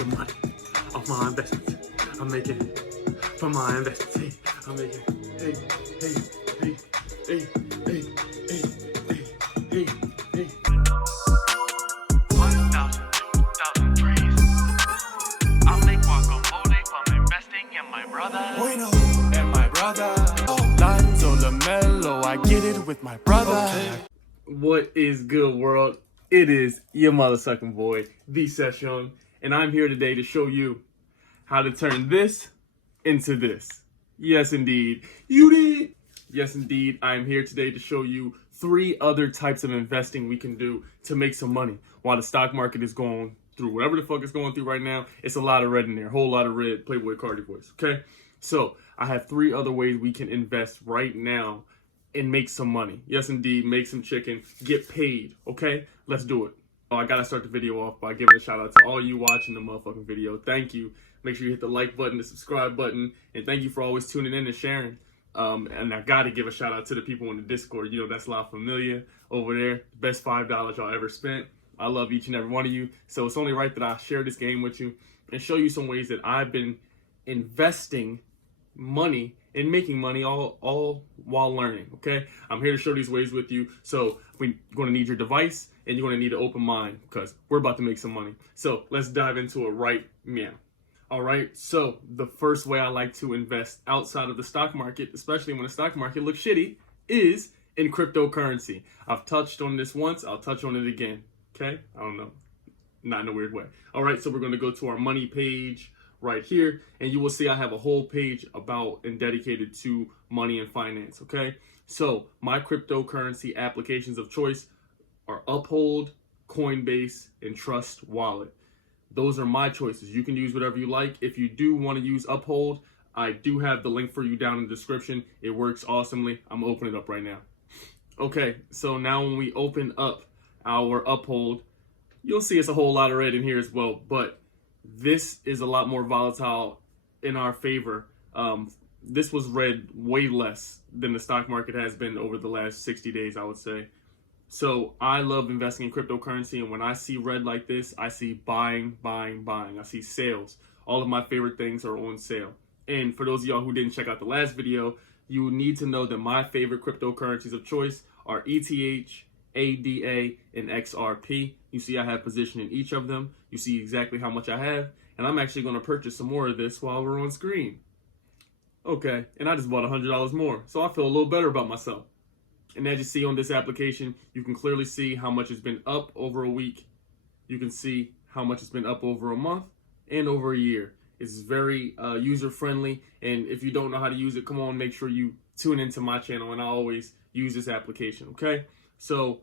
making money off my investments. I'm making from my investments. Hey, I'm making, hey, hey, hey, hey, hey, hey, hey, hey, hey. 1,000, 2,000 trees. I'll make guacamole from investing in my brother. Bueno, and my brother. Lanzo Lamelo, I get it with my brother. Okay. What is good, world? It is your motherfucking boy, 𝙎𝙚𝙨𝙨𝙞𝙖, and I'm here today to show you how to turn this into this. Yes, indeed. You did. Yes, indeed. I'm here today to show you 3 other types of investing we can do to make some money while the stock market is going through whatever the fuck it's going through right now. It's a lot of red in there, whole lot of red. Playboy Cardi voice. Okay, so I have 3 other ways we can invest right now and make some money. Yes, indeed. Make some chicken. Get paid. Okay, let's do it. Oh, I gotta start the video off by giving a shout out to all you watching the motherfucking video. Thank you. Make sure you hit the like button, the subscribe button, and thank you for always tuning in and sharing. And I gotta give a shout out to the people in the Discord. You know, that's La Familia over there. Best $5 y'all ever spent. I love each and every one of you. So it's only right that I share this game with you and show you some ways that I've been investing money and making money all while learning. Okay, I'm here to show these ways with you. So we're going to need your device and you're going to need an open mind because we're about to make some money. So let's dive into it right now. All right, so the first way I like to invest outside of the stock market, especially when the stock market looks shitty, is in cryptocurrency. I've touched on this once, I'll touch on it again. Okay, I don't know, not in a weird way. All right, so we're going to go to our money page right here, and you will see I have a whole page about and dedicated to money and finance. Okay, so my cryptocurrency applications of choice are Uphold, Coinbase, and Trust Wallet. Those are my choices. You can use whatever you like. If you do want to use Uphold, I do have the link for you down in the description. It works awesomely. I'm opening it up right now. Okay, so now when we open up our Uphold, you'll see it's a whole lot of red in here as well, but this is a lot more volatile in our favor. This was red way less than the stock market has been over the last 60 days, I would say. So I love investing in cryptocurrency, and when I see red like this, I see buying, buying, buying. I see sales. All of my favorite things are on sale. And for those of y'all who didn't check out the last video, you need to know that my favorite cryptocurrencies of choice are ETH, ADA, and XRP. You see I have position in each of them. You see exactly how much I have, and I'm actually going to purchase some more of this while we're on screen. Okay, and I just bought $100 more, so I feel a little better about myself. And as you see on this application, you can clearly see how much has been up over a week. You can see how much has been up over a month and over a year. It's very user-friendly, and if you don't know how to use it, come on, make sure you tune into my channel, and I always use this application, okay? So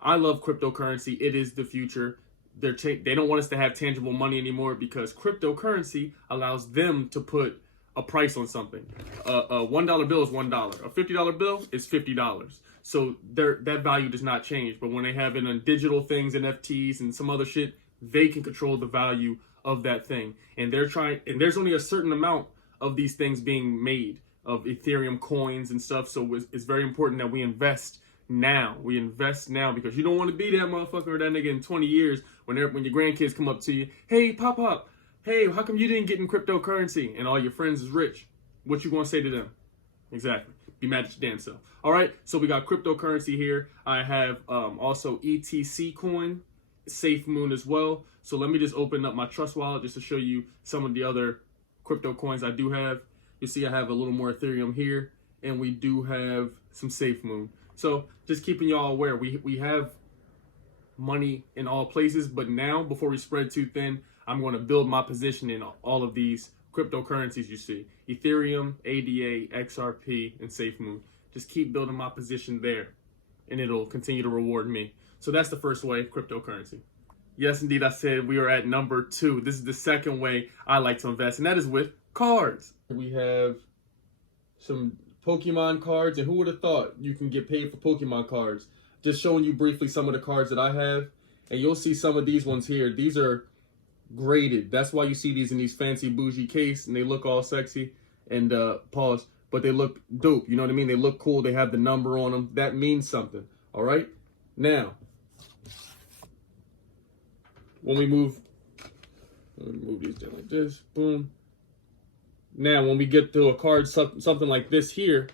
I love cryptocurrency. It is the future. They don't want us to have tangible money anymore because cryptocurrency allows them to put a price on something. A $1 bill is $1. A $50 bill is $50. So that value does not change. But when they have it on digital things, NFTs and some other shit, they can control the value of that thing. And there's only a certain amount of these things being made, of Ethereum coins and stuff. So it's very important that we invest now. We invest now because you don't want to be that motherfucker or that nigga in 20 years when your grandkids come up to you, hey, Pop, hey, how come you didn't get in cryptocurrency? And all your friends is rich. What you gonna say to them? Exactly. Be mad at your damn self. All right, so we got cryptocurrency here. I have also ETC coin, SafeMoon as well. So let me just open up my Trust Wallet just to show you some of the other crypto coins I do have. You see I have a little more Ethereum here, and we do have some SafeMoon. So just keeping y'all aware, we have money in all places, but now before we spread too thin, I'm going to build my position in all of these cryptocurrencies you see. Ethereum, ADA, XRP, and SafeMoon. Just keep building my position there, and it'll continue to reward me. So that's the first way, cryptocurrency. Yes, indeed, I said we are at number 2. This is the second way I like to invest, and that is with cards. We have some Pokemon cards, and who would have thought you can get paid for Pokemon cards? Just showing you briefly some of the cards that I have, and you'll see some of these ones here. These are graded. That's why you see these in these fancy bougie case, and they look all sexy and pause, but they look dope. You know what I mean? They look cool. They have the number on them. That means something. All right. Now, when we move Let me move these down like this. Boom. Now, when we get to a card, something like this here,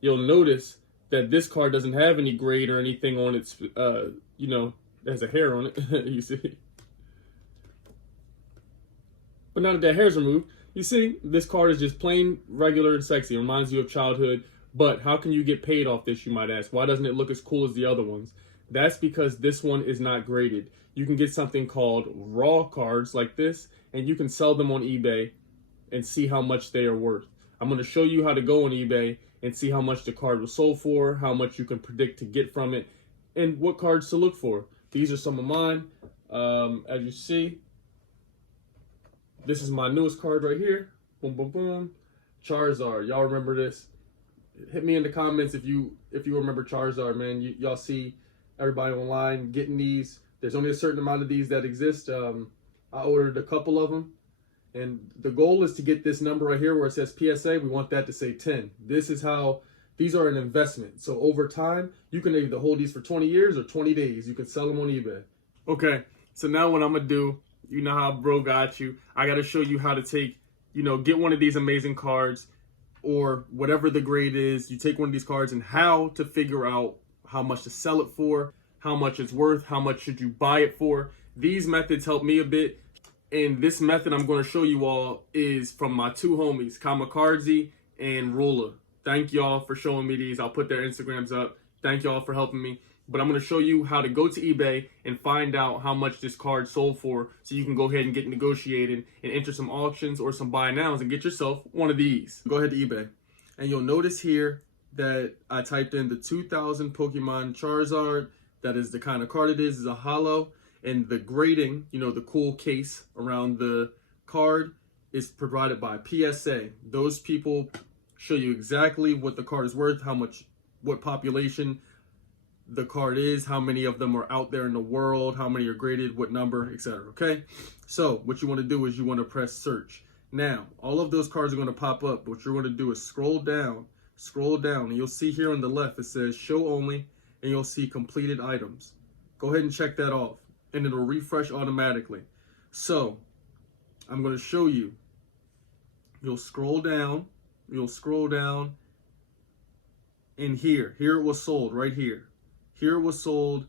you'll notice that this card doesn't have any grade or anything on its, you know, there's a hair on it, you see. But now that that hair's removed, you see, this card is just plain, regular, and sexy. It reminds you of childhood. But how can you get paid off this, you might ask? Why doesn't it look as cool as the other ones? That's because this one is not graded. You can get something called raw cards like this, and you can sell them on eBay and see how much they are worth. I'm going to show you how to go on eBay and see how much the card was sold for, how much you can predict to get from it, and what cards to look for. These are some of mine. As you see, this is my newest card right here. Boom, boom, boom. Charizard. Y'all remember this? Hit me in the comments if you remember Charizard, man. Y'all see everybody online getting these. There's only a certain amount of these that exist. I ordered a couple of them. And the goal is to get this number right here where it says PSA. We want that to say 10. This is how, these are an investment. So over time, you can either hold these for 20 years or 20 days. You can sell them on eBay. Okay, so now what I'm going to do, you know how bro got you. I got to show you how to take, you know, get one of these amazing cards or whatever the grade is. You take one of these cards and how to figure out how much to sell it for, how much it's worth, how much should you buy it for. These methods help me a bit. And this method I'm going to show you all is from my two homies, 𝙎𝙚𝙙𝙞𝙬 and 𝙎𝙚𝙾𝙀. Thank y'all for showing me these. I'll put their Instagrams up. Thank y'all for helping me. But I'm going to show you how to go to eBay and find out how much this card sold for so you can go ahead and get negotiated and enter some auctions or some buy nows and get yourself one of these. Go ahead to eBay. And you'll notice here that I typed in the 2000 Pokemon Charizard. That is the kind of card it is a holo. And the grading, you know, the cool case around the card is provided by PSA. Those people show you exactly what the card is worth, how much, what population the card is, how many of them are out there in the world, how many are graded, what number, etc. Okay? So what you want to do is you want to press search. Now, all of those cards are going to pop up. But what you're going to do is scroll down, and you'll see here on the left, it says show only, and you'll see completed items. Go ahead and check that off. And it'll refresh automatically. So I'm going to show you. You'll scroll down, and here it was sold right here. Here it was sold.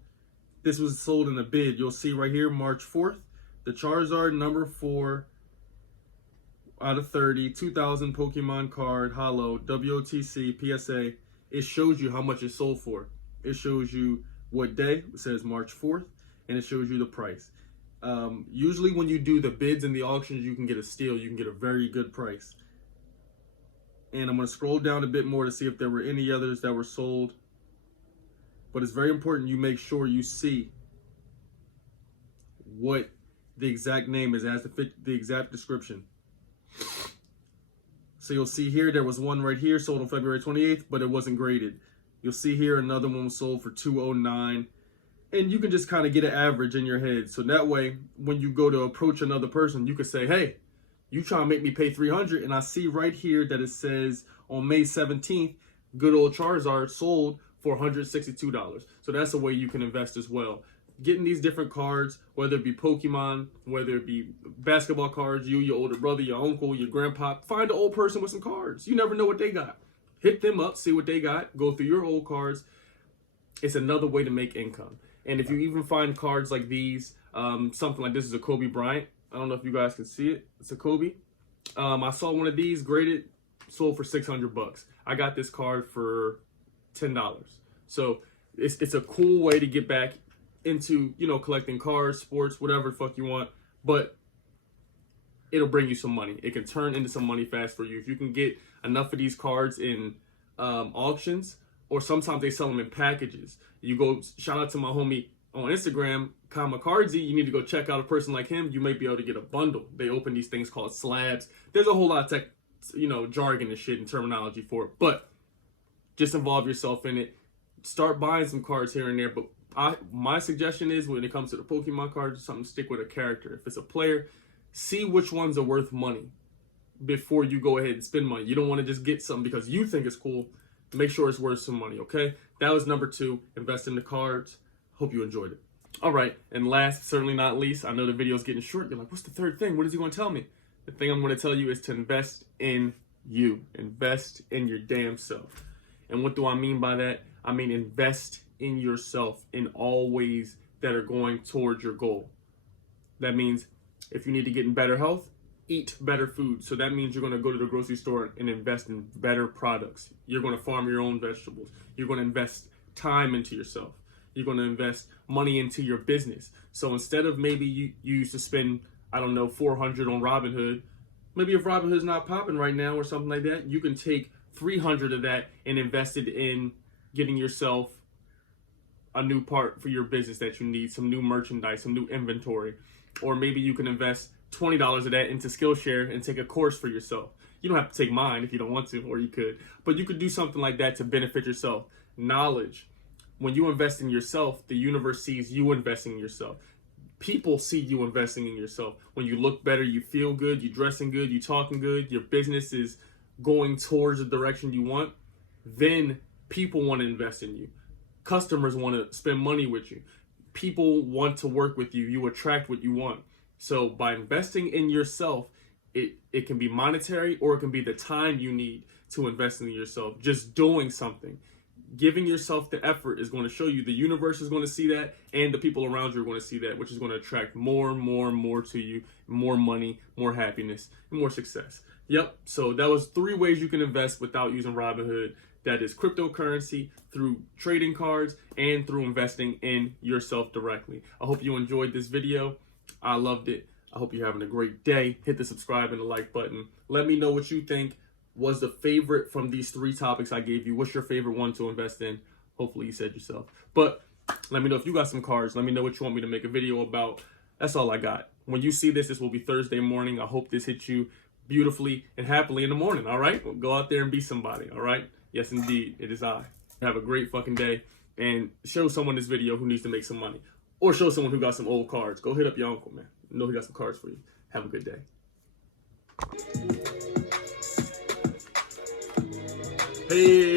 This was sold in a bid. You'll see right here, March 4th, the Charizard number 4 out of 30, 2000 Pokemon card, holo, WOTC, PSA. It shows you how much it sold for. It shows you what day. It says March 4th. And it shows you the price. Usually when you do the bids and the auctions, you can get a steal. You can get a very good price. And I'm going to scroll down a bit more to see if there were any others that were sold. But it's very important you make sure you see what the exact name is. It has to fit the exact description. So you'll see here there was one right here sold on February 28th, but it wasn't graded. You'll see here another one was sold for $209. And you can just kind of get an average in your head. So that way, when you go to approach another person, you can say, hey, you trying to make me pay $300. And I see right here that it says on May 17th, good old Charizard sold for $162. So that's a way you can invest as well. Getting these different cards, whether it be Pokemon, whether it be basketball cards, you, your older brother, your uncle, your grandpa, find an old person with some cards. You never know what they got. Hit them up, see what they got, go through your old cards. It's another way to make income. And if you even find cards like these, something like this is a Kobe Bryant. I don't know if you guys can see it. It's a Kobe. I saw one of these graded, sold for $600. I got this card for $10. So it's a cool way to get back into, you know, collecting cards, sports, whatever the fuck you want. But it'll bring you some money. It can turn into some money fast for you. If you can get enough of these cards in auctions, or sometimes they sell them in packages. You go, shout out to my homie on Instagram, 𝙎𝙚𝙀𝙞𝙀. You need to go check out a person like him. You may be able to get a bundle. They open these things called slabs. There's a whole lot of tech, you know, jargon and shit and terminology for it. But just involve yourself in it. Start buying some cards here and there. But my suggestion is when it comes to the Pokemon cards, something stick with a character. If it's a player, see which ones are worth money before you go ahead and spend money. You don't want to just get something because you think it's cool. Make sure it's worth some money, okay? That was number 2, invest in the cards. Hope you enjoyed it. All right, and last, certainly not least, I know the video's getting short. You're like, what's the third thing? What is he going to tell me? The thing I'm going to tell you is to invest in you. Invest in your damn self. And what do I mean by that? I mean invest in yourself in all ways that are going towards your goal. That means if you need to get in better health, eat better food. So that means you're going to go to the grocery store and invest in better products. You're going to farm your own vegetables. You're going to invest time into yourself. You're going to invest money into your business. So instead of maybe you used to spend, I don't know, $400 on Robinhood, maybe if Robinhood's not popping right now or something like that, you can take $300 of that and invest it in getting yourself a new part for your business that you need, some new merchandise, some new inventory. Or maybe you can invest $20 of that into Skillshare and take a course for yourself. You don't have to take mine if you don't want to, or you could. But you could do something like that to benefit yourself. Knowledge. When you invest in yourself, the universe sees you investing in yourself. People see you investing in yourself. When you look better, you feel good, you're dressing good, you're talking good, your business is going towards the direction you want, then people want to invest in you. Customers want to spend money with you. People want to work with you. You attract what you want. So by investing in yourself, it can be monetary, or it can be the time you need to invest in yourself. Just doing something. Giving yourself the effort is going to show you, the universe is going to see that, and the people around you are going to see that, which is going to attract more to you, more money, more happiness, and more success. Yep, so that was 3 ways you can invest without using Robinhood. That is cryptocurrency, through trading cards, and through investing in yourself directly. I hope you enjoyed this video. I loved it. I hope you're having a great day. Hit the subscribe and the like button. Let me know what you think was the favorite from these 3 topics I gave you. What's your favorite one to invest in? Hopefully you said yourself. But let me know if you got some cards. Let me know what you want me to make a video about. That's all I got. When you see this will be Thursday morning. I hope this hits you beautifully and happily in the morning, all right? Well, go out there and be somebody, all right? Yes, indeed, it is I. Have a great fucking day, and show someone this video who needs to make some money. Or show someone who got some old cards. Go hit up your uncle, man. I know he got some cards for you. Have a good day. Hey.